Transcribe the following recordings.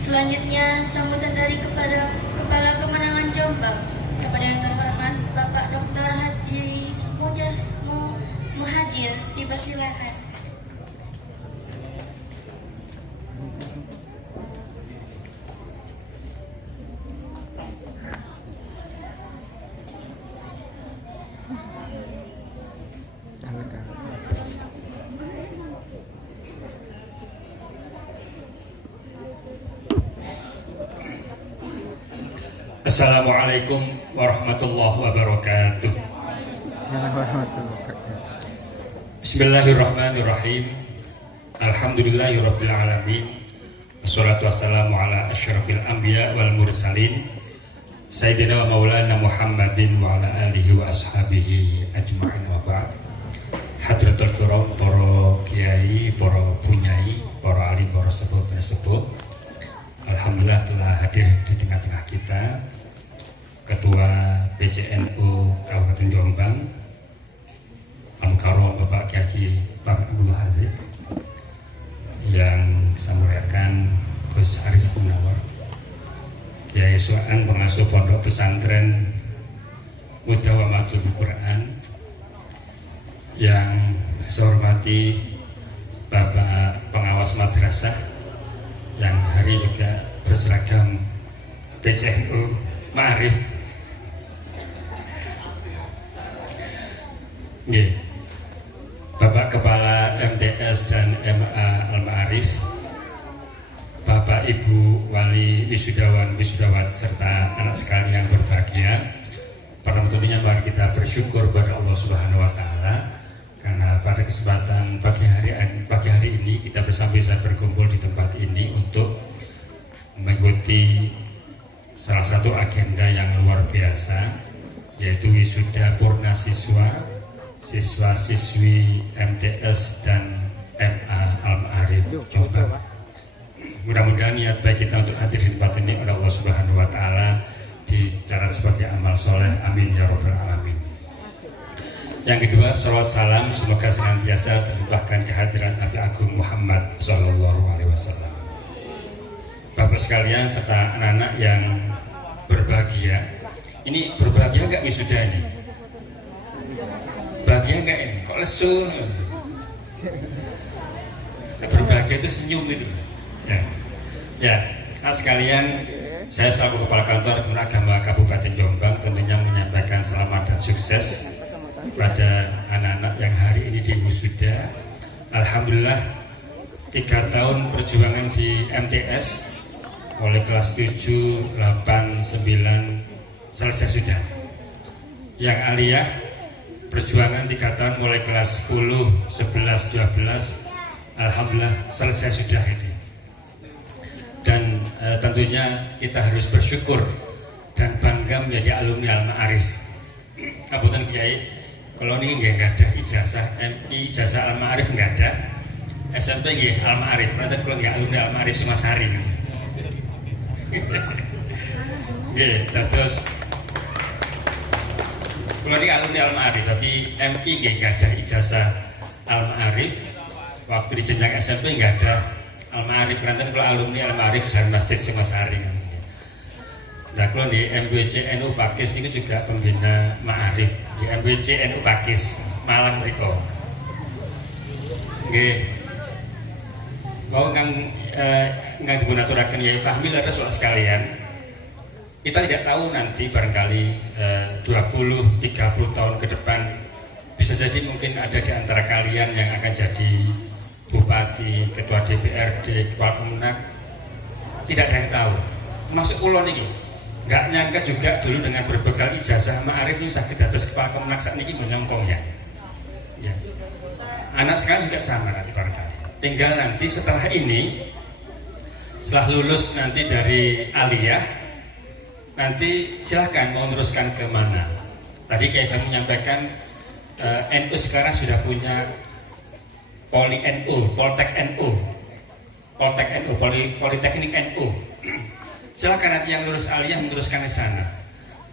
Selanjutnya, sambutan dari Kepala Kemenangan Jombang kepada yang terhormat Bapak Dr. Haji Muhajir, dipersilakan. Assalamualaikum warahmatullahi wabarakatuh. Bismillahirrahmanirrahim. Alhamdulillahirabbil alamin. Wassalatu wassalamu ala asyrafil anbiya wal mursalin Sayyidina wa maulana Muhammadin wa ala alihi wa ashabihi ajma'in wa ba'd. Hadratul kiram, para kiai, para punyai, para ali, para sepuh. Alhamdulillah telah hadir di tengah-tengah kita Ketua PCNU Kabupaten Jombang Al-Karom Bapak Kiai Abdul Haziq, yang saya muliakan Gus Haris Munawar, Kiai Suan pengasuh Pondok Pesantren Mudawamatul Quran, yang saya hormati Bapak Pengawas Madrasah yang hari juga berseragam PCNU Ma'arif. Bapak Kepala MTS dan MA Al-Ma'arif, Bapak Ibu Wali Wisudawan Wisudawat serta anak sekalian yang berbahagia. Pertama tentunya mari kita bersyukur kepada Allah Subhanahu wa taala karena pada kesempatan pagi hari ini kita bersama bisa berkumpul di tempat ini untuk mengikuti salah satu agenda yang luar biasa, yaitu wisuda purna siswa-siswi MTS dan MA Al-Ma'arif Jombang. Mudah-mudahan niat baik kita untuk hadir di tempat ini oleh Allah Subhanahu wa taala dicatat sebagai amal soleh. Amin ya rabbal alamin. Yang kedua, salawat salam semoga senantiasa terlimpahkan kehadiran Nabi Agung Muhammad SAW. Bapak sekalian serta anak-anak yang berbahagia, ini berbahagia nggak wisuda ini? Bahagia nggak ini? Kok lesu? Berbahagia itu senyum itu. Nah sekalian, saya selaku Kepala Kantor Kementerian Agama Kabupaten Jombang tentunya menyampaikan selamat dan sukses pada anak-anak yang hari ini di wisuda. Alhamdulillah 3 tahun perjuangan di MTS mulai kelas 7, 8, 9 selesai sudah. Yang aliyah perjuangan 3 tahun mulai kelas 10, 11, 12 alhamdulillah selesai sudah itu. Dan tentunya kita harus bersyukur dan bangga menjadi alumni Al-Ma'arif. Kabupaten Kiai, kalau ini nggak ada ijazah MI, ijazah Al-Ma'arif nggak ada. SMP nggih Al-Ma'arif, nanti kalau nggak alumni Al-Ma'arif Sumasari. Nggih, terus kalau ini alumni Al-Ma'arif, berarti MI nggak ada ijazah Al-Ma'arif. Waktu di jenjang SMP nggak ada Al-Ma'arif, nanti kalau alumni Al-Ma'arif dari Masjid Sumasari. Nah, kalau di MWC NU Pakis ini juga pembina Ma'arif di MWC NU Pakis Malang Riko. Nggih. Mau kang dimunaturaken Yai Fahmi leres sekalian. Kita tidak tahu nanti barangkali 20-30 tahun ke depan bisa jadi mungkin ada di antara kalian yang akan jadi bupati, ketua DPRD, kepala kemenang. Tidak ada yang tahu. Termasuk ulo niki. Nggak nyangka juga dulu dengan berbekal ijazah Ma'arif ini sakit atas kepala kemenang saat ini menyongkongnya. Ya. Anak sekarang juga sama nanti barangkali. Tinggal nanti setelah ini, setelah lulus nanti dari aliyah, nanti silahkan mau meneruskan ke mana. Tadi Kiai Fahmi menyampaikan NU sekarang sudah punya Poli NU, Poltek NU, Politeknik NU. Silakan nanti yang lulus aliyah meneruskan ke sana.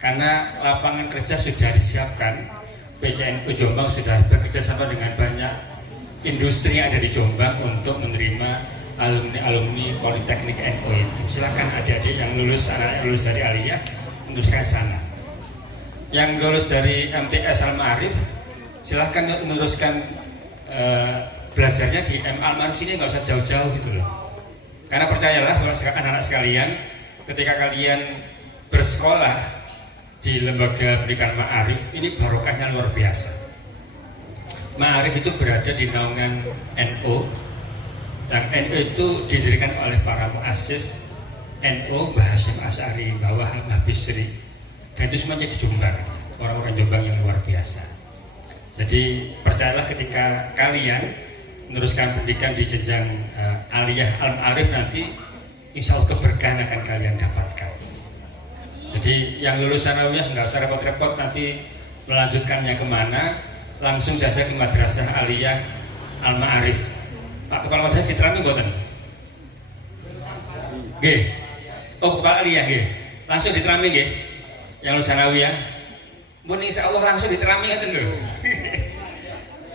Karena lapangan kerja sudah disiapkan, PCNU Jombang sudah bekerja sama dengan banyak industri yang ada di Jombang untuk menerima alumni Politeknik NU itu. Silakan adik-adik yang lulus, anak yang lulus dari Aliyah meneruskan sana. Yang lulus dari MTS Al-Ma'arif silakan meneruskan belajarnya di M Al-Ma'arif sini, nggak usah jauh-jauh gitu loh. Karena percayalah anak-anak sekalian, ketika kalian bersekolah di lembaga pendidikan Ma'arif ini barokahnya luar biasa. Ma'arif itu berada di naungan NU. Yang NU itu didirikan oleh para muassis NU, Mbah Hasyim Asy'ari, Mbah Wahab, Mbah Bisri, dan itu semuanya di Jombang, orang-orang Jombang yang luar biasa. Jadi percayalah ketika kalian meneruskan pendidikan di jenjang Aliyah Al-Ma'arif nanti, insya Allah keberkahan akan kalian dapatkan. Jadi yang lulus sanawiyah nggak usah repot-repot nanti melanjutkannya kemana, langsung saja ke Madrasah Aliyah Al-Ma'arif. Pak Kepala Madrasah diterami mboten? Nggih. Oh, Kepala Aliyah nggih. Langsung diterami nggih. Yang lulus sanawiyah. Mun insyaallah langsung diterami ngoten lho.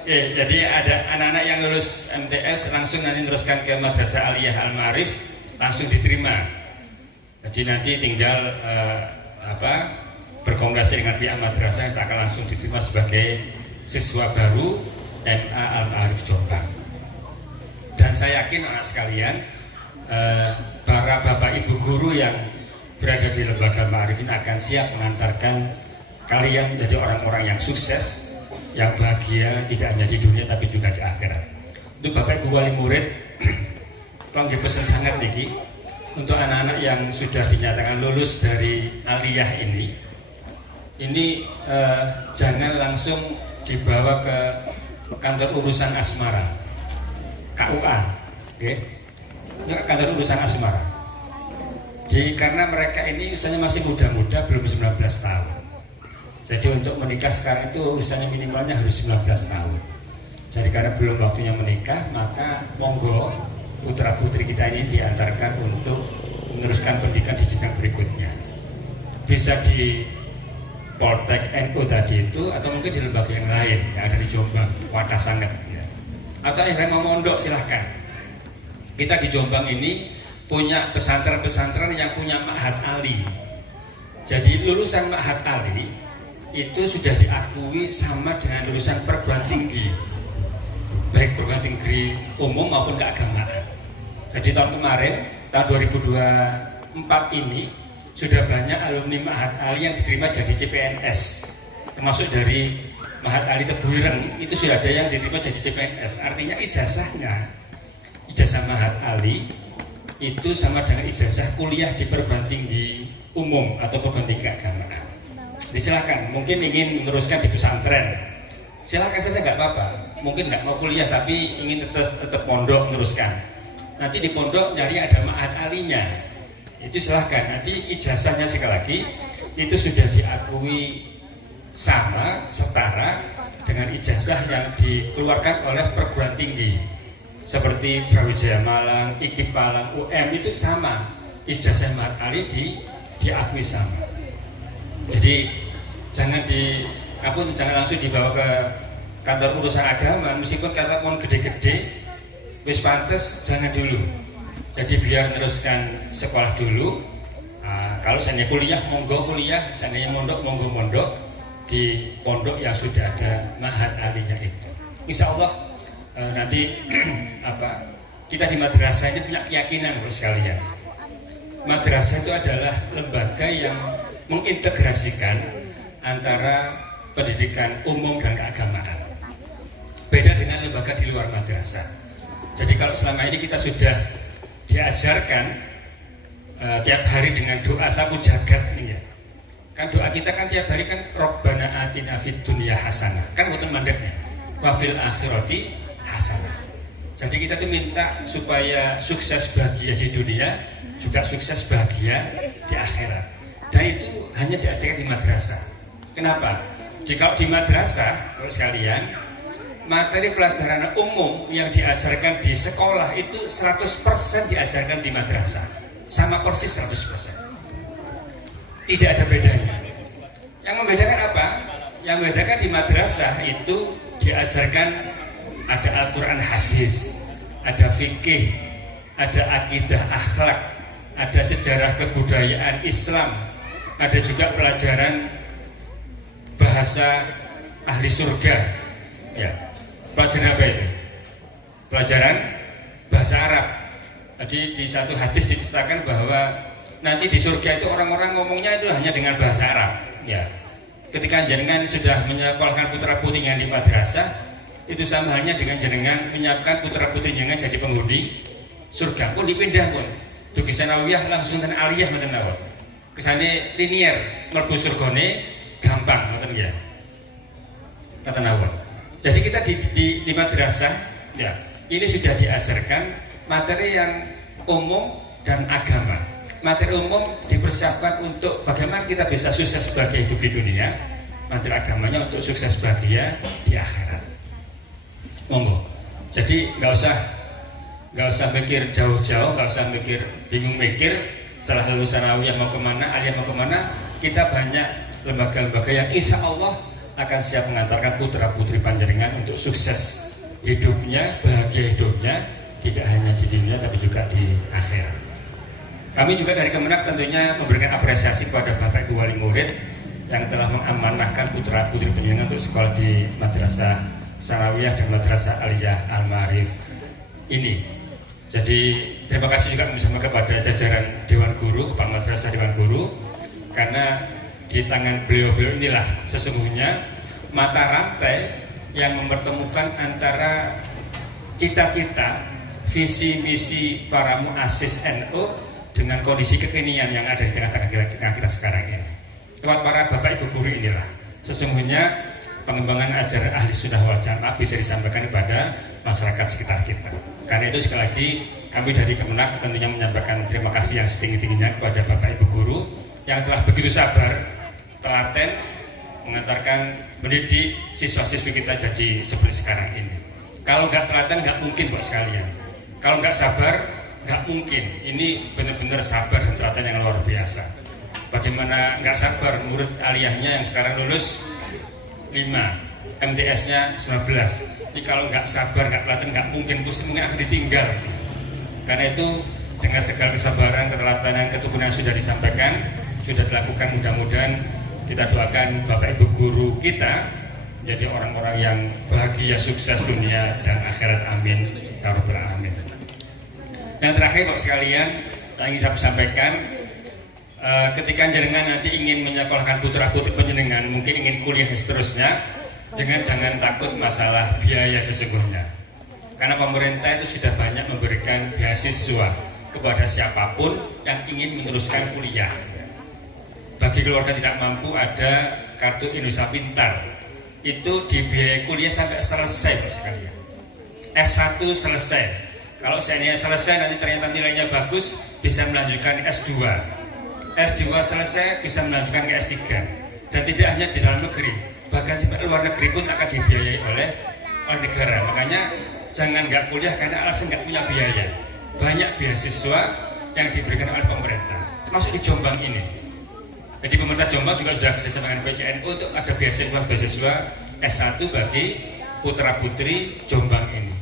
Jadi ada anak-anak yang lulus MTS langsung nanti teruskan ke Madrasah Aliyah Al-Ma'arif, langsung diterima. Jadi nanti tinggal berkomunikasi dengan pihak madrasah yang akan langsung diterima sebagai siswa baru MA Al-Ma'arif Jombang. Dan saya yakin anak sekalian, para bapak ibu guru yang berada di lembaga Ma'arif ini akan siap mengantarkan kalian menjadi orang-orang yang sukses, yang bahagia tidak hanya di dunia tapi juga di akhirat. Untuk bapak ibu wali murid, tolong dipesan sangat niki untuk anak-anak yang sudah dinyatakan lulus dari Aliyah ini jangan langsung dibawa ke kantor urusan asmara, KUA, okay? Ini kantor urusan asmara. Karena mereka ini usianya masih muda-muda, belum 19 tahun. Jadi untuk menikah sekarang itu usianya minimalnya harus 19 tahun. Jadi karena belum waktunya menikah, maka monggo putra putri kita ini diantarkan untuk meneruskan pendidikan di jenjang berikutnya. Bisa di Poltek NU tadi itu, atau mungkin di lembaga yang lain yang ada di Jombang, Wadah Sanget ya. Atau yang mau mondok silahkan. Kita di Jombang ini punya pesantren-pesantren yang punya Ma'had Ali. Jadi lulusan Ma'had Ali itu sudah diakui sama dengan lulusan perguruan tinggi, baik perguruan tinggi umum maupun keagamaan. Jadi tahun kemarin, tahun 2024 ini sudah banyak alumni Ma'had Ali yang diterima jadi CPNS, termasuk dari Ma'had Ali Tebuireng itu sudah ada yang diterima jadi CPNS. Artinya ijazah Ma'had Ali itu sama dengan ijazah kuliah di perguruan tinggi umum atau perguruan tinggi keagamaan. Silakan, mungkin ingin meneruskan di pesantren, silakan saja nggak apa-apa. Mungkin nggak mau kuliah tapi ingin tetap pondok meneruskan. Nanti di pondok nyari ada Ma'had Alinya, itu silahkan. Nanti ijazahnya sekali lagi itu sudah diakui sama setara dengan ijazah yang dikeluarkan oleh perguruan tinggi seperti Brawijaya Malang, IKIP Malang, UM itu sama, ijazah Ma'had Ali diakui sama. Jadi jangan langsung dibawa ke kantor urusan agama, meskipun kata pun gede-gede, wis pantes jangan dulu. Jadi biar teruskan sekolah dulu. Kalau seandainya kuliah, monggo kuliah. Seandainya mondok, monggo mondok di pondok yang sudah ada Ma'had Alinya itu. Insya Allah nanti kita di madrasah ini punya keyakinan loh sekalian. Madrasah itu adalah lembaga yang mengintegrasikan antara pendidikan umum dan keagamaan. Beda dengan lembaga di luar madrasah. Jadi kalau selama ini kita sudah diajarkan tiap hari dengan doa sapu jagat nih ya. Kan doa kita kan tiap hari kan Rabbana atina fid dunya hasanah. Kan bukan mandeknya. Wa fil akhirati hasanah. Jadi kita tuh minta supaya sukses bahagia di dunia, juga sukses bahagia di akhirat. Dan itu hanya diajarkan di madrasah. Kenapa? Jika di madrasah, kalau sekalian, materi pelajaran umum yang diajarkan di sekolah itu 100% diajarkan di madrasah. Sama persis 100%. Tidak ada bedanya. Yang membedakan apa? Yang membedakan di madrasah itu diajarkan ada Al-Quran hadis, ada fikih, ada akidah akhlak, ada sejarah kebudayaan Islam, ada juga pelajaran bahasa ahli surga. Ya, pelajaran apa itu? Pelajaran bahasa Arab. Jadi di satu hadis diceritakan bahwa nanti di surga itu orang-orang ngomongnya itu hanya dengan bahasa Arab. Ya, ketika jenengan sudah menyekolahkan putra putrinya di madrasah, itu sama halnya dengan jenengan menyiapkan putra putri jenengan jadi penghuni surga. Pun dipindah pun dugi sanawiyah langsung dan aliyah mboten napa. Kesane linier mlebu surgane gampang mboten ya. Kata nawon. Jadi kita di madrasah ya, ini sudah diajarkan materi yang umum dan agama. Materi umum dipersiapkan untuk bagaimana kita bisa sukses bahagia hidup di dunia. Materi agamanya untuk sukses bahagia di akhirat. Monggo. Jadi nggak usah mikir jauh-jauh, nggak usah mikir bingung mikir. Setelah lulus sanawiyah mau kemana, aliyah mau kemana? Kita banyak lembaga-lembaga yang insya Allah akan siap mengantarkan putra putri panjenengan untuk sukses hidupnya, bahagia hidupnya, tidak hanya di dunia tapi juga di akhirat. Kami juga dari Kemenak tentunya memberikan apresiasi kepada Bapak Ibu Wali Murid yang telah mengamanahkan putra putri panjenengan untuk sekolah di Madrasah Sanawiyah dan Madrasah Aliyah Al-Ma'arif ini. Jadi terima kasih juga bersama kepada jajaran Dewan Guru, Kepala Madrasah Dewan Guru, karena di tangan beliau-beliau inilah sesungguhnya mata rantai yang mempertemukan antara cita-cita, visi misi para muassis NU dengan kondisi kekinian yang ada di tengah-tengah kita sekarang ini. Lewat para bapak ibu guru inilah sesungguhnya pengembangan ajaran ahli sunnah wal jamaah bisa disampaikan kepada masyarakat sekitar kita. Karena itu sekali lagi kami dari Kemenak tentunya menyampaikan terima kasih yang setinggi-tingginya kepada bapak ibu guru yang telah begitu sabar, telaten mengantarkan mendidik siswa-siswi kita jadi seperti sekarang ini. Kalau nggak telaten nggak mungkin buat sekalian. Kalau nggak sabar nggak mungkin. Ini benar-benar sabar dan telaten yang luar biasa. Bagaimana nggak sabar murid aliyahnya yang sekarang lulus 5, MTS-nya 19. Jadi kalau nggak sabar, nggak telaten, nggak mungkin akan ditinggal. Karena itu dengan segala kesabaran, keteladanan, ketukunan yang sudah disampaikan, sudah dilakukan, mudah-mudahan kita doakan Bapak Ibu guru kita menjadi orang-orang yang bahagia, sukses dunia dan akhirat. Amin ya rabbal alamin. Yang terakhir Bapak sekalian, yang ingin saya sampaikan, ketika jenengan nanti ingin menyekolahkan putra-putri panjenengan, mungkin ingin kuliah dan seterusnya, jangan takut masalah biaya sesungguhnya. Karena pemerintah itu sudah banyak memberikan beasiswa kepada siapapun yang ingin meneruskan kuliah. Bagi keluarga tidak mampu ada kartu Indonesia Pintar. Itu dibiayai kuliah sampai selesai Pak sekalian. S1 selesai. Kalau seandainya selesai nanti ternyata nilainya bagus, bisa melanjutkan S2. S2 selesai bisa melanjutkan ke S3. Dan tidak hanya di dalam negeri, bahkan sampai luar negeri pun akan dibiayai oleh negara. Makanya jangan nggak kuliah karena alasan nggak punya biaya. Banyak beasiswa yang diberikan oleh pemerintah, termasuk di Jombang ini. Jadi pemerintah Jombang juga sudah bekerjasama dengan PCNU untuk ada beasiswa S1 bagi putra putri Jombang ini.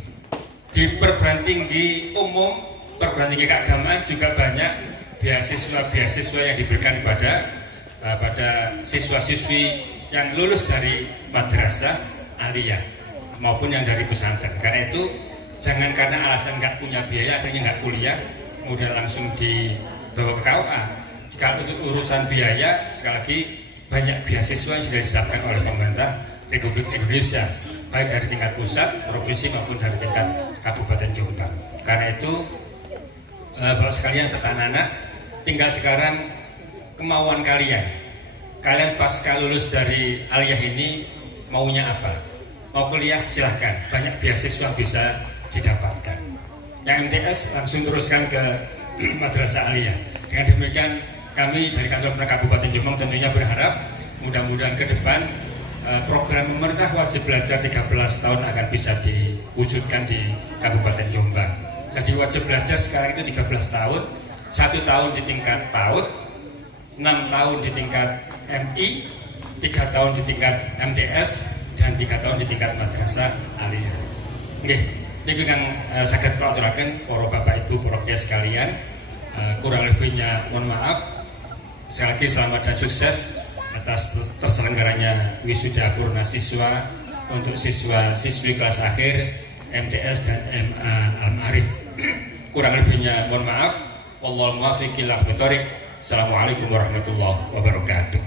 Di perguruan tinggi umum, perguruan tinggi keagamaan juga banyak beasiswa yang diberikan pada siswa-siswi yang lulus dari madrasah aliyah maupun yang dari pesantren. Karena itu jangan karena alasan nggak punya biaya akhirnya nggak kuliah, kemudian langsung dibawa ke KUA. Kalau untuk urusan biaya, sekali lagi banyak beasiswa yang sudah disiapkan oleh pemerintah Republik Indonesia, baik dari tingkat pusat, provinsi maupun dari tingkat Kabupaten Jombang. Karena itu Bapak sekalian serta anak-anak, tinggal sekarang kemauan kalian. Kalian pasca lulus dari aliyah ini maunya apa? Mau kuliah silahkan, banyak beasiswa bisa didapatkan. Yang MTS langsung teruskan ke madrasah aliyah. Dengan demikian kami dari kantor pemerintah Kabupaten Jombang tentunya berharap mudah-mudahan ke depan program pemerintah wajib belajar 13 tahun akan bisa diwujudkan di Kabupaten Jombang. Jadi wajib belajar sekarang itu 13 tahun, 1 tahun di tingkat PAUD, 6 tahun di tingkat MI, 3 tahun di tingkat MTS, dan 3 tahun di tingkat madrasah aliyah. Oke, Niki kang saged kula aturaken para bapak ibu para kiai sekalian, kurang lebihnya mohon maaf. Sekali lagi selamat dan sukses atas terselenggaranya wisuda purna siswa untuk siswa-siswi kelas akhir MTS dan MA Al-Ma'arif. Kurang lebihnya mohon maaf. Wallahul muwaffiq ila aqwamit thoriq. Assalamualaikum warahmatullahi wabarakatuh.